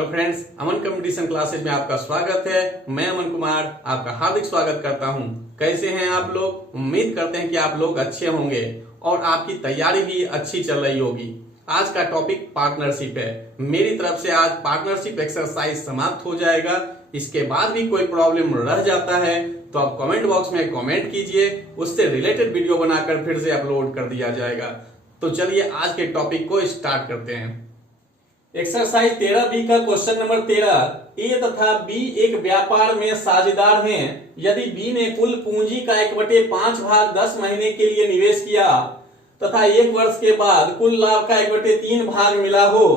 Hello friends, अमन competition classes में आपका स्वागत है। मैं अमन कुमार आपका हार्दिक स्वागत करता हूं। कैसे हैं आप लोग? उम्मीद करते हैं कि आप लोग अच्छे होंगे और आपकी तैयारी भी अच्छी चल रही होगी। आज का टॉपिक पार्टनरशिप है। मेरी तरफ से आज पार्टनरशिप एक्सरसाइज समाप्त हो जाएगा। इसके बाद भी कोई प्रॉब्लम रह जाता है तो आप कमेंट बॉक्स में कमेंट कीजिए, उससे रिलेटेड वीडियो बनाकर फिर से अपलोड कर दिया जाएगा। तो चलिए आज के टॉपिक को स्टार्ट करते हैं। एक्सरसाइज 13B का क्वेश्चन नंबर 13। ए तथा बी एक व्यापार में साझेदार हैं। यदि बी ने कुल पूंजी का 1/5 भाग 10 महीने के लिए निवेश किया तथा 1 वर्ष के बाद कुल लाभ का 1/3 भाग मिला हो,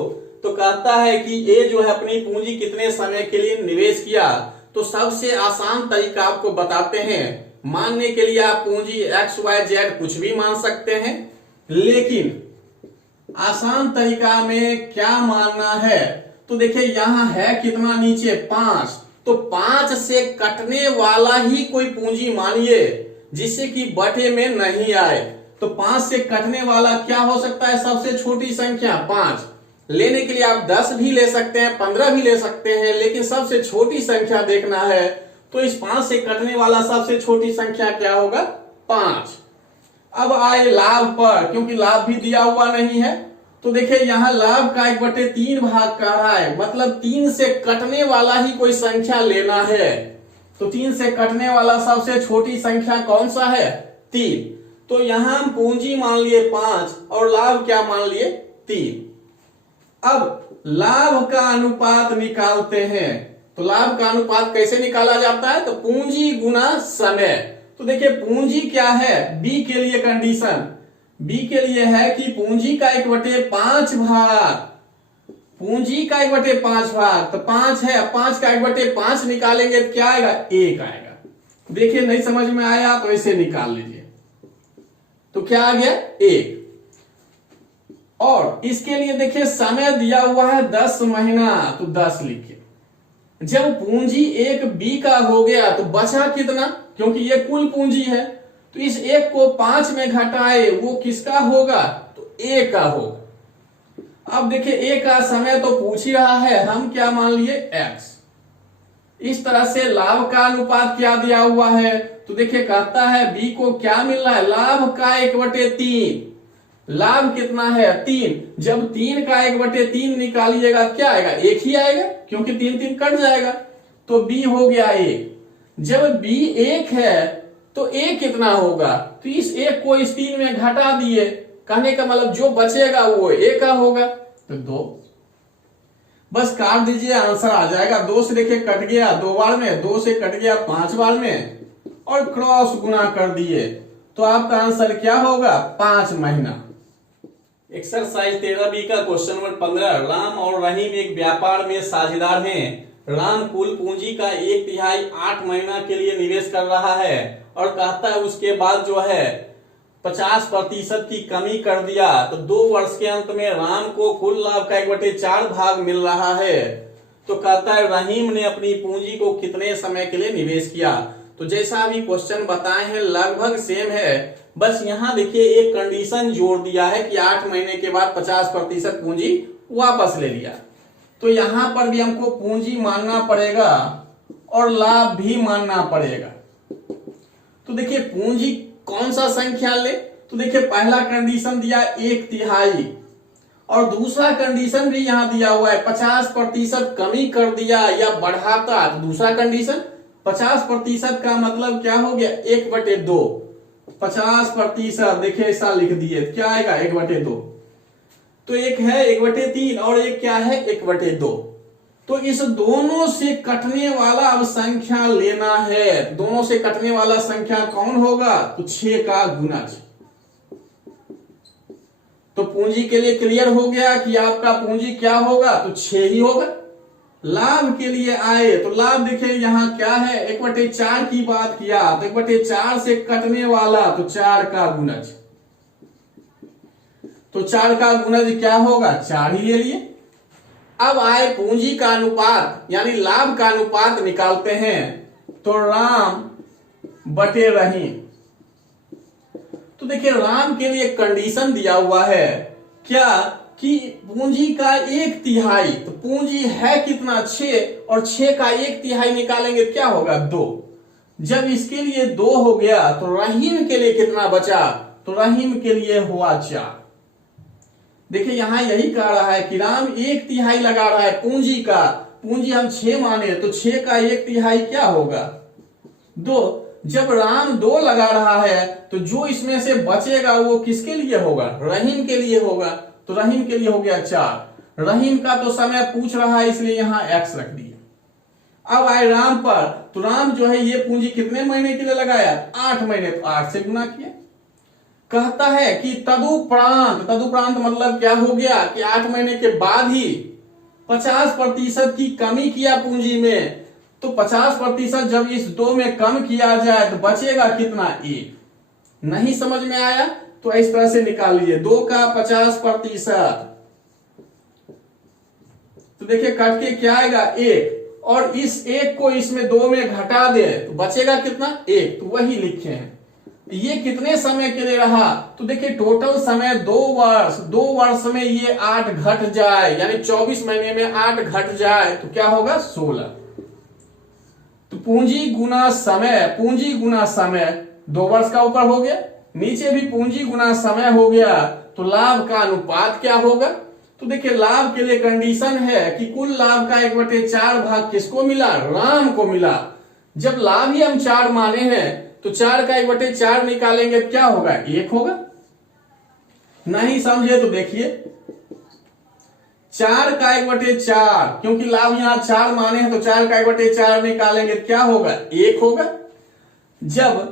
तो कहता है कि ए जो है अपनी पूंजी कितने समय के लिए निवेश किया। तो सबसे आसान तरीका आपको बताते हैं। मानने के लिए आप पूंजी XYZ कुछ भी मान सकते हैं, लेकिन आसान तरीका में क्या मानना है तो देखिए यहां है कितना नीचे 5, तो 5 से कटने वाला ही कोई पूंजी मानिए जिससे कि बटे में नहीं आए। तो 5 से कटने वाला क्या हो सकता है? सबसे छोटी संख्या 5। लेने के लिए आप 10 भी ले सकते हैं, 15 भी ले सकते हैं, लेकिन सबसे छोटी संख्या देखना है। तो इस 5 से कटने वाला सबसे छोटी संख्या क्या होगा? 5। अब आए लाभ पर, क्योंकि लाभ भी दिया हुआ नहीं है, तो देखिए यहां लाभ का 1/3 भाग कह रहा है, मतलब 3 से कटने वाला ही कोई संख्या लेना है। तो 3 से कटने वाला सबसे छोटी संख्या कौन सा है? 3। तो यहां हम पूंजी मान लिए 5 और लाभ क्या मान लिए? 3। अब लाभ का अनुपात निकालते हैं। तो लाभ का अनुपात कैसे निकाला जाता है? तो पूंजी गुना समय। तो देखिए पूंजी क्या है? बी के लिए कंडीशन बी के लिए है कि पूंजी का 1/5 भाग, पूंजी का 1/5 भाग, तो 5 है, 5 का 1/5 निकालेंगे तो क्या आएगा? 1 आएगा। देखिए नहीं समझ में आया तो इसे निकाल लीजिए। तो क्या आ गया? 1। और इसके लिए देखिए समय दिया हुआ है 10 महीना, तो 10 लिखिए। जब पूंजी एक बी का हो गया तो बचा कितना? क्योंकि ये कुल पूंजी है, तो इस 1 को 5 में घटाए, वो किसका होगा? तो ए का होगा। अब देखिए ए का समय तो पूछ ही रहा है, हम क्या मान लिए? x। इस तरह से लाभ का अनुपात क्या दिया हुआ है? तो देखिए कहता है बी को क्या मिल रहा है? लाभ का 1/3। लाभ कितना है? 3। जब 3 का 1/3 निकालिएगा क्या आएगा? 1 ही आएगा, क्योंकि 3 कट जाएगा। तो बी हो गया 1। जब बी 1 है तो ए कितना होगा? तो इस 1 को इस 3 में घटा दिए, कहने का मतलब जो बचेगा वो ए का होगा, तो 2। बस काट दीजिए, आंसर आ जाएगा। 2 से देखिए कट गया 2 बार में, 2 से कट गया 5 बार में, और क्रॉस गुना कर दिए, तो आपका आंसर क्या होगा? 5 महीना। एक्सरसाइज 13B का क्वेश्चन नंबर 15। राम और रहीम एक व्यापार में साझेदार हैं। राम कुल पूंजी का 1/3 8 महीना के लिए निवेश कर रहा है और कहता है उसके बाद जो है 50% की कमी कर दिया, तो 2 वर्ष के अंत में राम को कुल लाभ का 1/4 भाग मिल रहा है। तो कहता है रहीम ने अपनी पूंजी को कितने समय के लिए निवेश किया। तो जैसा अभी क्वेश्चन बताए हैं लगभग सेम है, बस यहां देखिए एक कंडीशन जोड़ दिया है कि 8 महीने के बाद 50% पूंजी वापस ले लिया। तो यहां पर भी हमको पूंजी मानना पड़ेगा और लाभ भी मानना पड़ेगा। तो देखिए पूंजी कौन सा संख्या ले? तो देखिए पहला कंडीशन दिया 1/3 और दूसरा कंडीशन भी यहां दिया हुआ है 50% कमी कर दिया या बढ़ाता। तो दूसरा कंडीशन 50% का मतलब क्या हो गया? 1/2। 50% देखिए ऐसा लिख दिए, क्या आएगा? 1/2। तो एक है 1/3 और एक क्या है? 1/2। तो इस दोनों से कटने वाला अब संख्या लेना है। दोनों से कटने वाला संख्या कौन होगा? तो 6 का गुणज। तो पूंजी के लिए क्लियर हो गया कि आपका पूंजी क्या होगा? तो 6 ही होगा। लाभ के लिए आए तो लाभ देखिए यहां क्या है? 1/4 की बात किया, तो 1/4 से कटने वाला तो 4 का गुणज। तो 4 का गुणज क्या होगा? 4 ही ले लिए। अब आए पूंजी का अनुपात यानी लाभ का अनुपात निकालते हैं। तो राम बटे रहीम। तो देखिए राम के लिए कंडीशन दिया हुआ है क्या? कि पूंजी का 1/3, तो पूंजी है कितना 6, और 6 का 1/3 निकालेंगे क्या होगा 2। जब इसके लिए 2 हो गया तो रहीम के लिए कितना बचा, तो रहीम के लिए हुआ 4। देखिए यहां यही कह रहा है कि राम 1/3 लगा रहा है पूंजी का, पूंजी हम 6 माने तो 6 का 1/3 क्या होगा 2। जब राम 2 लगा रहा है तो जो इसमें से बचेगा वो किसके लिए होगा, रहीम के लिए होगा, तो रहीम के लिए हो गया 4। रहीम का तो समय पूछ रहा है इसलिए यहां x रख दिया। अब आए राम पर, तो राम जो है ये पूंजी कितने महीने के लिए लगाया, 8 महीने, तो 8 से गुना किया। कहता है कि तदुपरांत, तदुपरांत मतलब क्या हो गया कि 8 महीने के बाद ही 50% की कमी किया पूंजी में, तो 50% जब इस 2 में कम किया जाए तो बचेगा कितना 1। नहीं समझ में आया तो इस तरह से निकाल लीजिए 2 का 50%, तो देखिए कट के क्या आएगा 1, और इस 1 को इसमें 2 में घटा दे तो बचेगा कितना 1, तो वही लिखे हैं। ये कितने समय के लिए रहा, तो देखिए टोटल समय 2 वर्ष, 2 वर्ष में ये 8 घट जाए, यानी 24 महीने में 8 घट जाए तो क्या होगा 16। तो पूंजी गुना समय, पूंजी गुना समय 2 वर्ष का ऊपर हो गया, नीचे भी पूंजी गुना समय हो गया, तो लाभ का अनुपात क्या होगा, तो देखिए लाभ के लिए कंडीशन है कि कुल लाभ का 1/4 भाग किसको मिला, राम को मिला। जब लाभ ही हम 4 माने हैं तो 4 का 1/4 निकालेंगे क्या होगा 1 होगा। नहीं समझे तो देखिए 4 का 1/4, क्योंकि लाभ यहां 4 माने हैं तो 4 का 1/4 निकालेंगे क्या होगा 1 होगा। जब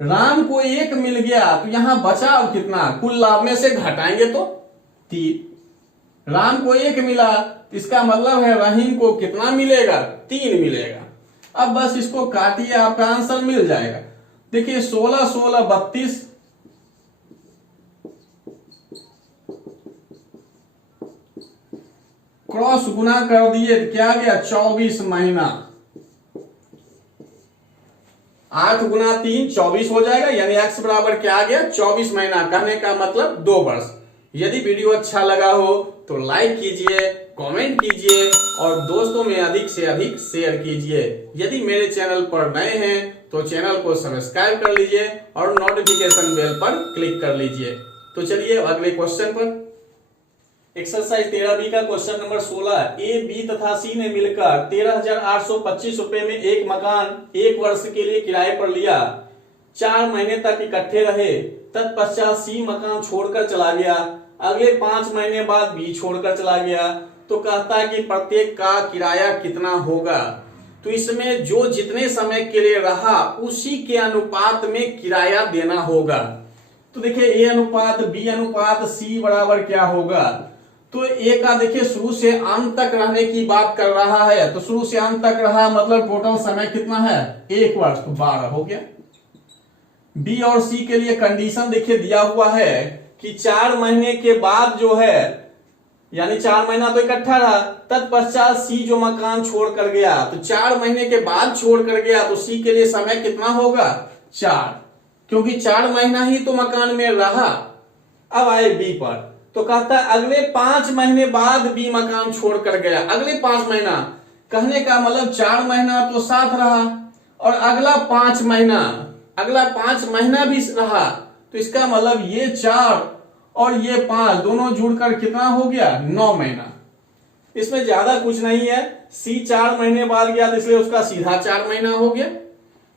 राम को 1 मिल गया तो यहां बचाव कितना, कुल लाभ में से घटाएंगे तो 3। राम को 1 मिला, इसका मतलब है रहीम को कितना मिलेगा 3 मिलेगा। अब बस इसको काटिए, आपका आंसर मिल जाएगा। देखिए 16 16 32, क्रॉस गुना कर दिए तो क्या गया 24 महीना, 8 गुना 3 24 हो जाएगा, यानी x बराबर क्या आ गया 24 महीना। कहने का मतलब 2 वर्ष। यदि वीडियो अच्छा लगा हो तो लाइक कीजिए, कमेंट कीजिए और दोस्तों में अधिक से अधिक शेयर कीजिए। यदि मेरे चैनल पर नए हैं तो चैनल को सब्सक्राइब कर लीजिए और नोटिफिकेशन बेल पर क्लिक कर लीजिए। तो चलिए अगले क्वेश्चन पर। एक्सरसाइज 13B का क्वेश्चन नंबर 16, ए बी तथा सी ने मिलकर 13,825 रुपए में एक मकान 1 वर्ष के लिए किराए पर लिया, 4 महीने तक इकट्ठे रहे, तत्पश्चात सी मकान छोड़कर चला गया, अगले 5 महीने बाद बी छोड़कर चला गया, तो कहता है कि प्रत्येक का किराया कितना होगा। तो इसमें जो जितने समय के लिए रहा उसी के अनुपात में किराया देना होगा। तो देखिए ए अनुपात बी अनुपात सी बराबर क्या होगा, तो ए का देखिए शुरू से अंत तक रहने की बात कर रहा है, तो शुरू से अंत तक रहा मतलब टोटल समय कितना है 1 वर्ष, तो 12 हो गया। बी और सी के लिए कंडीशन देखिए दिया हुआ है कि 4 महीने के बाद जो है, यानी 4 महीना तो इकट्ठा रहा, तत्पश्चात सी जो मकान छोड़ कर गया, तो 4 महीने के बाद छोड़ कर गया, तो सी के लिए समय कितना होगा 4, क्योंकि 4 महीना ही तो मकान में रहा। अब आए बी पर, तो कहता है अगले 5 महीने बाद बी मकान छोड़ कर गया। अगले 5 महीना कहने का मतलब 4 महीना तो साथ रहा और अगला 5 महीना, अगला 5 महीना भी रहा, तो इसका मतलब ये 4 और ये 5 दोनों जुड़कर कितना हो गया 9 महीना। इसमें ज्यादा कुछ नहीं है, सी 4 महीने बाद गया तो इसलिए उसका सीधा 4 महीना हो गया।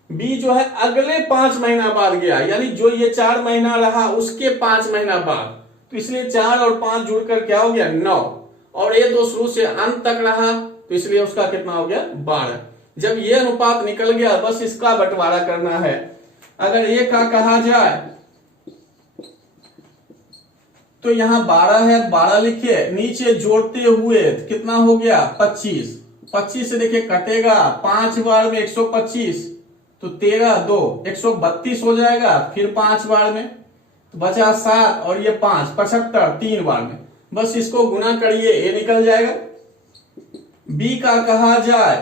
बी जो है अगले 5 महीना बाद गया, यानी जो ये 4 महीना रहा उसके 5 महीना बाद, तो इसलिए 4 और 5 जुड़कर क्या हो गया 9, और ये तो शुरू से अंत तक रहा तो इसलिए उसका कितना हो गया 12। जब ये अनुपात निकल गया बस इसका बंटवारा करना है। अगर ए का कहा जाए तो यहां 12 है, 12 लिखिए, नीचे जोड़ते हुए कितना हो गया 25, 25 से देखिए कटेगा 5 बार में 125, तो 13 2 132 हो जाएगा, फिर 5 बार में तो बचा 7 और ये 5 75 3 बार में, बस इसको गुना करिए ये निकल जाएगा। बी का कहा जाए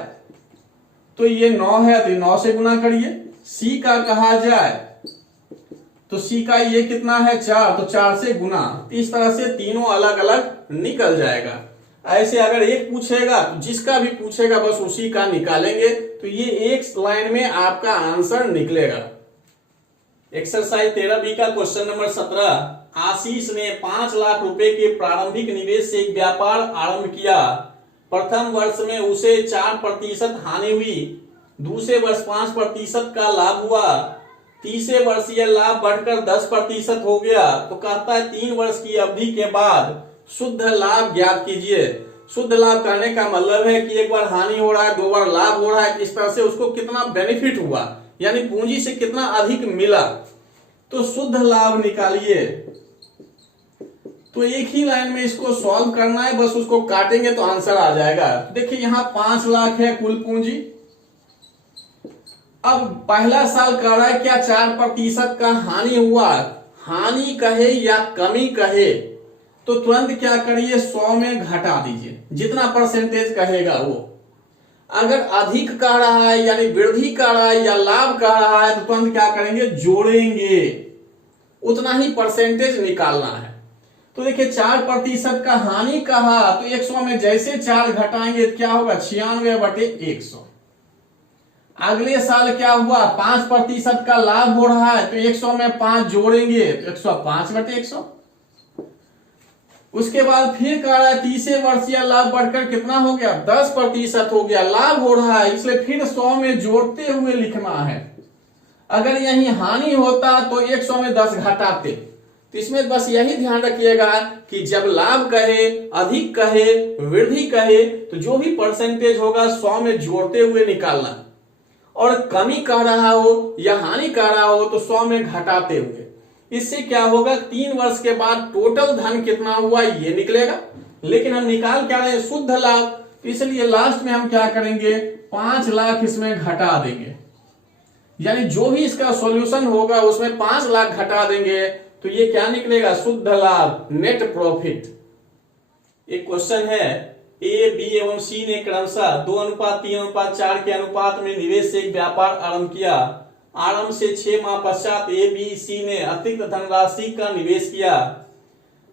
तो ये 9 है तो 9 से गुना करिए। सी का कहा जाए तो सी का ये कितना है 4, तो 4 से गुना। इस तरह से तीनों अलग अलग निकल जाएगा। ऐसे अगर एक पूछेगा तो जिसका भी पूछेगा बस उसी का निकालेंगे, तो ये एक लाइन में आपका आंसर निकलेगा। एक्सरसाइज 13B का क्वेश्चन नंबर 17। आशीष ने 5 लाख रुपए के प्रारंभिक निवेश से एक व्यापार आरंभ किया। प्रथम वर्ष में उसे 4% हानि हुई, दूसरे वर्ष 5% का लाभ हुआ, तीसरे वर्ष यह लाभ बढ़कर 10% हो गया। तो कहता है 3 वर्ष की अवधि के बाद शुद्ध लाभ ज्ञात कीजिए। शुद्ध लाभ करने का मतलब है कि एक बार हानि हो रहा है, 2 बार लाभ हो रहा है, इस तरह से उसको कितना बेनिफिट हुआ, यानी पूंजी से कितना अधिक मिला। तो शुद्ध लाभ निकालिए। तो एक ही लाइन में इसको सॉल्व करना है, बस उसको काटेंगे तो आंसर आ जाएगा। देखिए यहां 5 लाख है कुल पूंजी। अब पहला साल कह रहा है क्या 4% का हानि हुआ। हानि कहे या कमी कहे तो तुरंत क्या करिए 100 में घटा दीजिए, जितना परसेंटेज कहेगा वो। अगर अधिक कह रहा है यानी वृद्धि कह रहा है या लाभ कह रहा है तो तुरंत क्या करेंगे जोड़ेंगे, उतना ही परसेंटेज निकालना है। तो देखिए 4% का हानि कहा तो 100 में जैसे 4 घटाएंगे तो क्या होगा 96/100। अगले साल क्या हुआ 5% का लाभ हो रहा है तो 100 में 5 जोड़ेंगे तो 105/100। उसके बाद फिर कह रहा है तीसरे वर्ष यह लाभ बढ़कर कितना हो गया 10% हो गया, लाभ हो रहा है इसलिए फिर 100 में जोड़ते हुए लिखना है। अगर यही हानि होता तो 100 में 10 घटाते। तो इसमें बस यही ध्यान रखिएगा कि जब लाभ कहे, अधिक कहे, वृद्धि कहे तो जो भी परसेंटेज होगा 100 में जोड़ते हुए निकालना, और कमी कह रहा हो या हानि कह रहा हो तो 100 में घटाते हुए। इससे क्या होगा 3 वर्ष के बाद टोटल धन कितना हुआ ये निकलेगा। लेकिन हम निकाल क्या रहे हैं शुद्ध लाभ, तो इसलिए लास्ट में हम क्या करेंगे 5 लाख इसमें घटा देंगे, यानी जो भी इसका सॉल्यूशन होगा उसमें 5 लाख घटा देंगे तो ये क्या निकलेगा शुद्ध लाभ, नेट प्रॉफिट। एक क्वेश्चन है ए, बी एवं सी ने क्रमशः 2:3:4 के अनुपात में निवेश से एक व्यापार आरंभ किया। आरंभ से 6 माह पश्चात ए, बी, सी ने अतिरिक्त धनराशि का निवेश किया,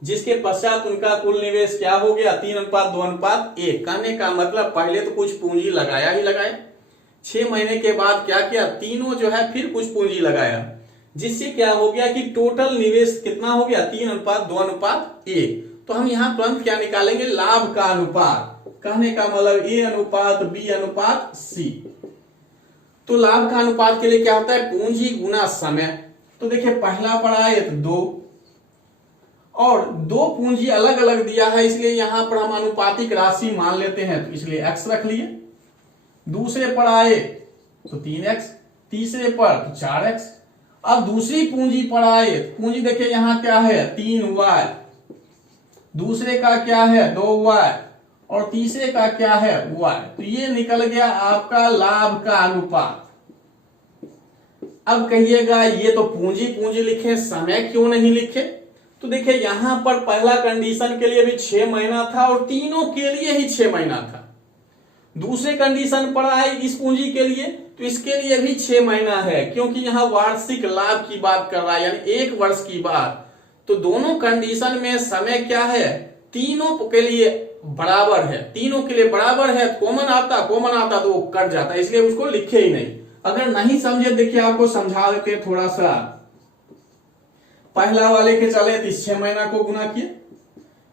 जिसके पश्चात उनका कुल निवेश क्या हो गया 3:2:1। कहने का मतलब पहले तो कुछ पूंजी लगाया ही लगाया, 6 महीने के बाद क्या किया तीनों जो है फिर कुछ पूंजी लगाया, जिससे क्या हो गया कि टोटल निवेश कितना हो गया 3:2:1। तो हम यहां तुरंत क्या निकालेंगे लाभ का अनुपात। कहने का मतलब A/B/C। तो लाभ का अनुपात के लिए क्या होता है पूंजी गुना समय। तो देखिए पहला पड़ा है 2 और 2 पूंजी अलग अलग दिया है, इसलिए यहां पर हम अनुपातिक राशि मान लेते हैं तो इसलिए x रख लिए। दूसरे पर आए तो 3x, तीसरे पर तो 4x। अब दूसरी पूंजी पर आए, पूंजी देखिए यहां क्या है 3y, दूसरे का क्या है 2y और तीसरे का क्या है y। तो ये निकल गया आपका लाभ का अनुपात। अब कहिएगा ये तो पूंजी पूंजी लिखे, समय क्यों नहीं लिखे। तो देखिए यहां पर पहला कंडीशन के लिए भी 6 महीना था और तीनों के लिए ही 6 महीना था। दूसरे कंडीशन पर आए इस पूंजी के लिए तो इसके लिए भी 6 महीना है, क्योंकि यहां वार्षिक लाभ की बात कर रहा है यानी 1 वर्ष की बात। तो दोनों कंडीशन में समय क्या है तीनों के लिए बराबर है, तीनों के लिए बराबर है। कॉमन आता तो वो कट जाता, इसलिए उसको लिखे ही नहीं। अगर नहीं समझे देखिए आपको समझा देते थोड़ा सा। पहला वाले के चले तो 6 महीना को गुना किए,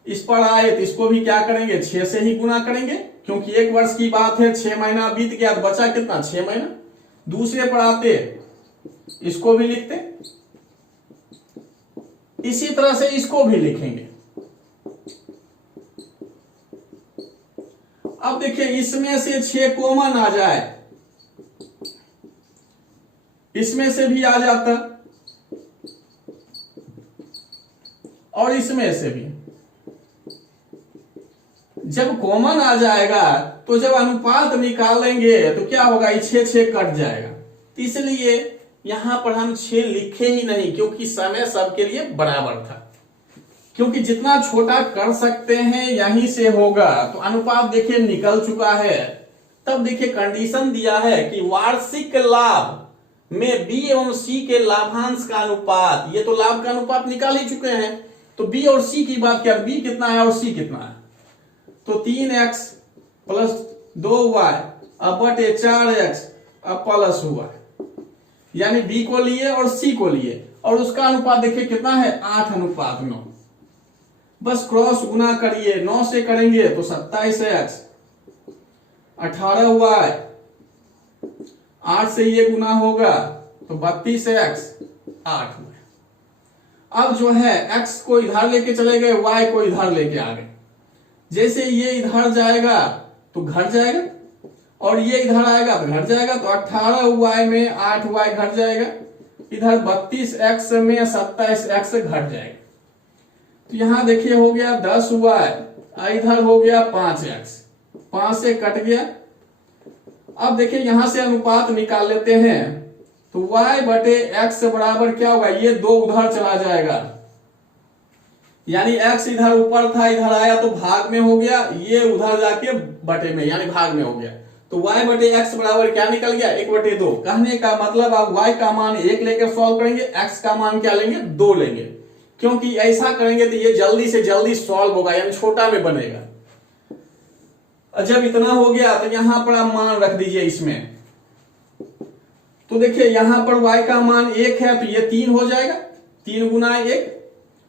इस पर आए तो इसको भी क्या करेंगे 6 से ही गुना करेंगे, क्योंकि 1 वर्ष की बात है। 6 महीना बीत गया तो बचा कितना 6 महीना। दूसरे पर आते इसको भी लिखते, इसी तरह से इसको भी लिखेंगे। अब देखिए इसमें से 6 कॉमन आ जाए, इसमें से भी आ जाता और इसमें से भी। जब कॉमन आ जाएगा तो जब अनुपात निकालेंगे तो क्या होगा 6 कट जाएगा। इसलिए यहां पर हम 6 लिखे ही नहीं, क्योंकि समय सबके लिए बराबर था। क्योंकि जितना छोटा कर सकते हैं यहीं से होगा। तो अनुपात देखिए निकल चुका है। तब देखिए कंडीशन दिया है कि वार्षिक लाभ में बी एवं सी के लाभांश का अनुपात, ये तो लाभ का अनुपात निकाल ही चुके हैं, तो बी और सी की बात क्या, बी कितना है और सी कितना है, तो 3x प्लस 2y अब बटे 4x अब प्लस y, यानी बी को लिए और सी को लिए, और उसका अनुपात देखिए कितना है 8:9। बस क्रॉस गुना करिए, 9 से करेंगे तो 27x, 18y, 8 से ये गुना होगा तो 32x, 8y। अब जो है x को इधर लेके चले गए, y को इधर लेके आ गए, जैसे ये इधर जाएगा तो घट जाएगा और ये इधर आएगा तो घट जाएगा, तो 18y में 8y घट जाएगा, इधर 32x में 27x घट जाएगा, तो यहां देखिए हो गया 10y, इधर हो गया 5x, 5 से कट गया। अब देखिए यहां से अनुपात निकाल लेते हैं, तो y बटे x बराबर क्या होगा, ये 2 उधर चला जाएगा, यानी x इधर ऊपर था इधर आया तो भाग में हो गया, ये उधर जाके बटे में यानी भाग में हो गया, तो y बटे x बराबर क्या निकल गया 1/2। कहने का मतलब आप y का मान 1 लेकर सॉल्व करेंगे, x का मान क्या लेंगे 2 लेंगे, क्योंकि ऐसा करेंगे तो ये जल्दी से जल्दी सॉल्व होगा, यानी छोटा में बनेगा। जब इतना हो गया तो यहां पर आप मान रख दीजिए इसमें, तो देखिए यहां पर y का मान 1 है तो ये 3 हो जाएगा, 3 गुना 1,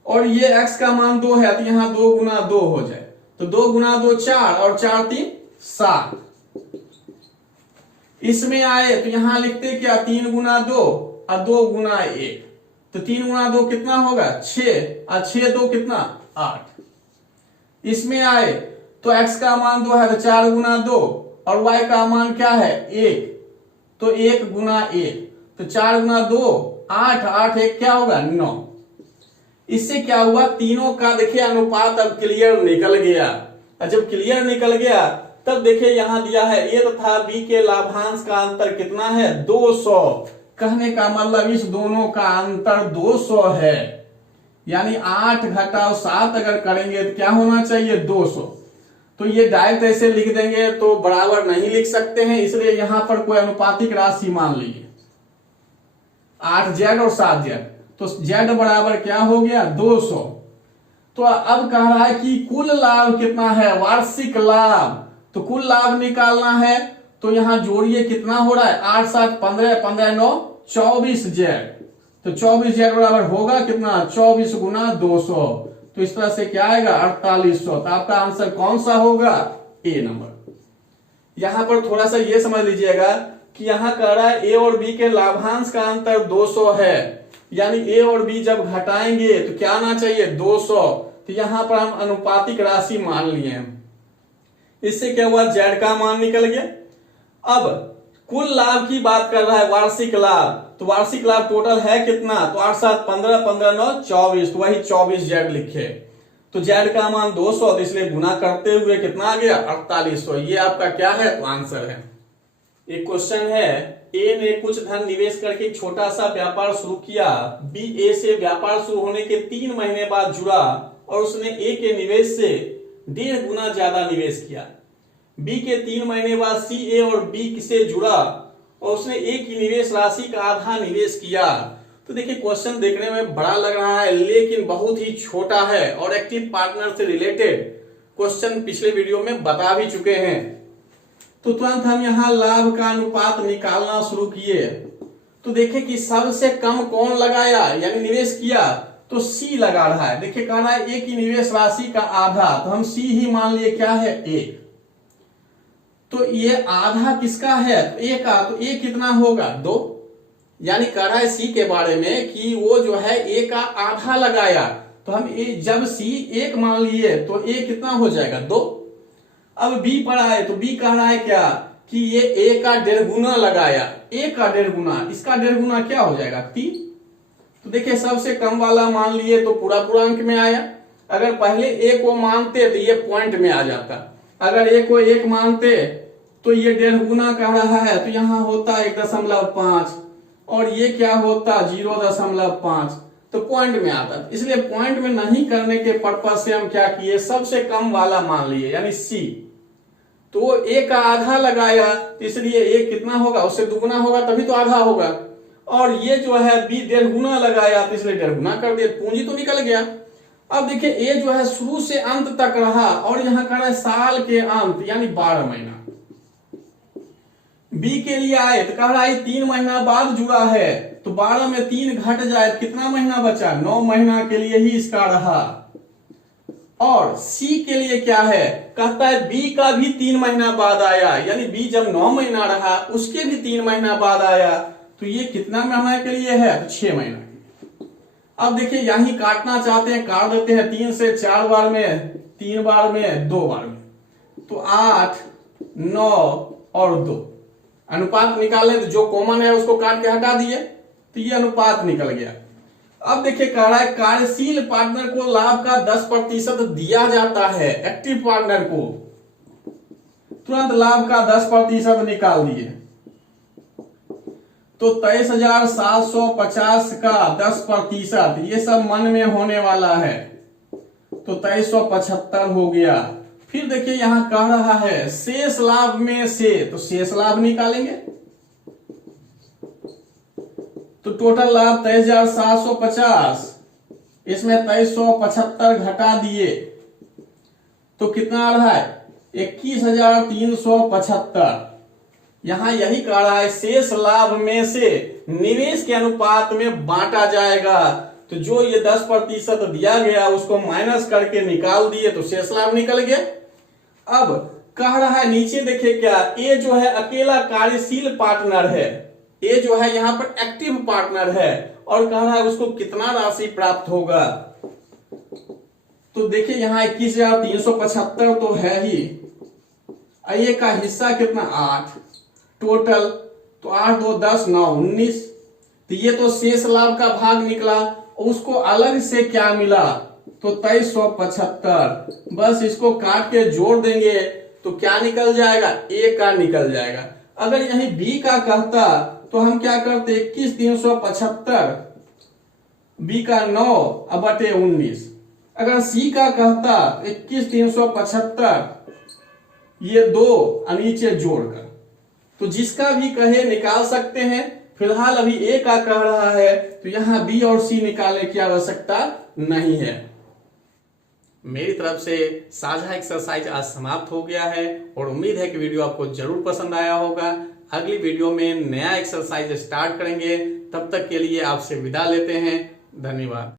और ये x का मान 2 है तो यहां 2 गुना 2 हो जाए, तो 2 गुना 2 4 और 4 3 7। इसमें आए तो यहां लिखते क्या 3 गुना 2 और 2 गुना 1, तो 3 गुना 2 कितना होगा 6 और 6 2 कितना 8। इसमें आए तो x का मान 2 है तो 4 गुना 2 और y का मान क्या है 1, तो 1 गुना 1, तो 4 गुना 2 8, 8 1 क्या होगा 9। इससे क्या हुआ, तीनों का देखिए अनुपात अब क्लियर निकल गया, और जब क्लियर निकल गया तब देखिए यहां दिया है ए तथा बी के लाभांश का अंतर कितना है 200। कहने का मतलब इस दोनों का अंतर 200 है, यानी 8 घटाव 7 अगर करेंगे तो क्या होना चाहिए 200। तो ये डायरेक्ट ऐसे लिख देंगे तो बराबर नहीं लिख सकते हैं, इसलिए यहां पर कोई अनुपातिक राशि मान लीजिए 8z और 7z, तो z बराबर क्या हो गया 200। तो अब कह रहा है कि कुल लाभ कितना है, वार्षिक लाभ, तो कुल लाभ निकालना है तो यहां जोड़िए कितना हो रहा है 8 7 15, 15 9 24z, तो 24z बराबर होगा कितना 24 गुना 200, तो इस तरह से क्या आएगा 4800। तो आपका आंसर कौन सा होगा ए नंबर। यहां पर थोड़ा सा ये समझ लीजिएगा कि यहां कह रहा है ए और बी के लाभांश का अंतर 200 है, यानी ए और बी जब घटाएंगे तो क्या आना चाहिए 200, तो यहां पर हम अनुपातिक राशि मान लिए हैं। इससे क्या हुआ z का मान निकल गया। अब कुल लाभ की बात कर रहा है, वार्षिक लाभ, तो वार्षिक लाभ टोटल है कितना, तो 8 7 15, 15 9 24, तो वही 24z लिखे, तो z का मान 200, तो इसलिए गुना करते हुए कितना आ गया 4800। ये आपका क्या है, तो आंसर है। एक क्वेश्चन है, ए ने कुछ धन निवेश करके एक छोटा सा व्यापार शुरू किया, बी ए से व्यापार शुरू होने के 3 महीने बाद जुड़ा और उसने ए के निवेश से 1.5 गुना ज्यादा निवेश किया। बी के 3 महीने बाद सी ए और बी से जुड़ा और उसने ए की निवेश राशि का आधा निवेश किया। तो देखिए क्वेश्चन देखने में बड़ा लग रहा है लेकिन बहुत ही छोटा है और एक्टिव पार्टनर से रिलेटेड क्वेश्चन पिछले वीडियो में बता भी चुके हैं। तो तुरंत हम यहाँ लाभ का अनुपात निकालना शुरू किए, तो देखिए कि सबसे कम कौन लगाया यानी निवेश किया, तो सी लगा रहा है। देखिए कह रहा है ए की निवेश राशि का आधा, तो हम सी ही मान लिए क्या है ए, तो ये आधा किसका है तो ए का, तो ए कितना होगा 2, यानी कह रहा है सी के बारे में कि वो जो है ए का आधा लगाया, तो हम जब सी 1 मान लिए तो ए कितना हो जाएगा 2। अब बी पर आए तो बी कह रहा है क्या कि ये ए का 1.5 गुना लगाया, ए का 1.5 गुना, इसका 1.5 गुना क्या हो जाएगा 3। तो देखिए सबसे कम वाला मान लिए तो पूरा अंक में आया। अगर पहले ए को मानते तो ये पॉइंट में आ जाता, अगर ए को 1 मानते तो ये 1.5 गुना कह रहा है तो यहां होता 1.5 और ये क्या होता 0.5, तो पॉइंट में आता। इसलिए पॉइंट में नहीं करने के पर्पज से हम क्या किए, सबसे कम वाला मान लिए यानी सी। तो ए का आधा लगाया, इसलिए ए कितना होगा उससे दुगुना होगा तभी तो आधा होगा, और ये जो है बी 1.5 गुना लगाया तो इसलिए 1.5 गुना कर दिया, पूंजी तो निकल गया। अब देखिए ए जो है शुरू से अंत तक रहा और यहाँ कर रहा है साल के अंत यानी 12 महीना। बी के लिए आए तो कह रहा है 3 महीना बाद जुड़ा है तो 12 में 3 घट जाए, कितना महीना बचा, 9 महीना के लिए ही इसका रहा। और सी के लिए क्या है, कहता है बी का भी 3 महीना बाद आया, यानी बी जब 9 महीना रहा उसके भी 3 महीना बाद आया, तो ये कितना महीना के लिए है, 6 महीना। अब देखिए यही काटना चाहते हैं, काट देते हैं 3 से 4 बार में, 3 बार में, 2 बार में, तो 8, 9 और 2 अनुपात निकाले तो जो कॉमन है उसको काट के हटा दिए तो ये अनुपात निकल गया। अब देखिए कह रहा है कार्यशील पार्टनर को लाभ का 10% दिया जाता है, एक्टिव पार्टनर को, तुरंत लाभ का 10% निकाल दिए तो 23,750 का 10%, ये सब मन में होने वाला है तो 2375 हो गया। फिर देखिए यहां कह रहा है शेष लाभ में से, तो शेष लाभ निकालेंगे तो टोटल लाभ 23,750, इसमें 2375 घटा दिए तो कितना आ रहा है 21,375। यहां यही कह रहा है शेष लाभ में से निवेश के अनुपात में बांटा जाएगा, तो जो ये 10% दिया गया उसको माइनस करके निकाल दिए तो शेष लाभ निकल गया। अब कह रहा है नीचे देखिए क्या, ए जो है अकेला कार्यशील पार्टनर है, ए जो है यहां पर एक्टिव पार्टनर है और कह रहा है उसको कितना राशि प्राप्त होगा, तो देखिए यहां 21,375 तो है ही, ए का हिस्सा कितना 8 टोटल, तो 8 2 10 9 19, तो ये तो शेष लाभ का भाग निकला, उसको अलग से क्या मिला तो 2375, बस इसको काट के जोड़ देंगे तो क्या निकल जाएगा, ए का निकल जाएगा। अगर यही बी का कहता तो हम क्या करते 21,375, बी का 9/19। अगर सी का कहता 21,375, ये 2 नीचे जोड़कर, तो जिसका भी कहे निकाल सकते हैं। फिलहाल अभी ए का कह रहा है तो यहां बी और सी निकालने की आवश्यकता नहीं है। मेरी तरफ से साझा एक्सरसाइज आज समाप्त हो गया है और उम्मीद है कि वीडियो आपको जरूर पसंद आया होगा। अगली वीडियो में नया एक्सरसाइज स्टार्ट करेंगे, तब तक के लिए आपसे विदा लेते हैं। धन्यवाद।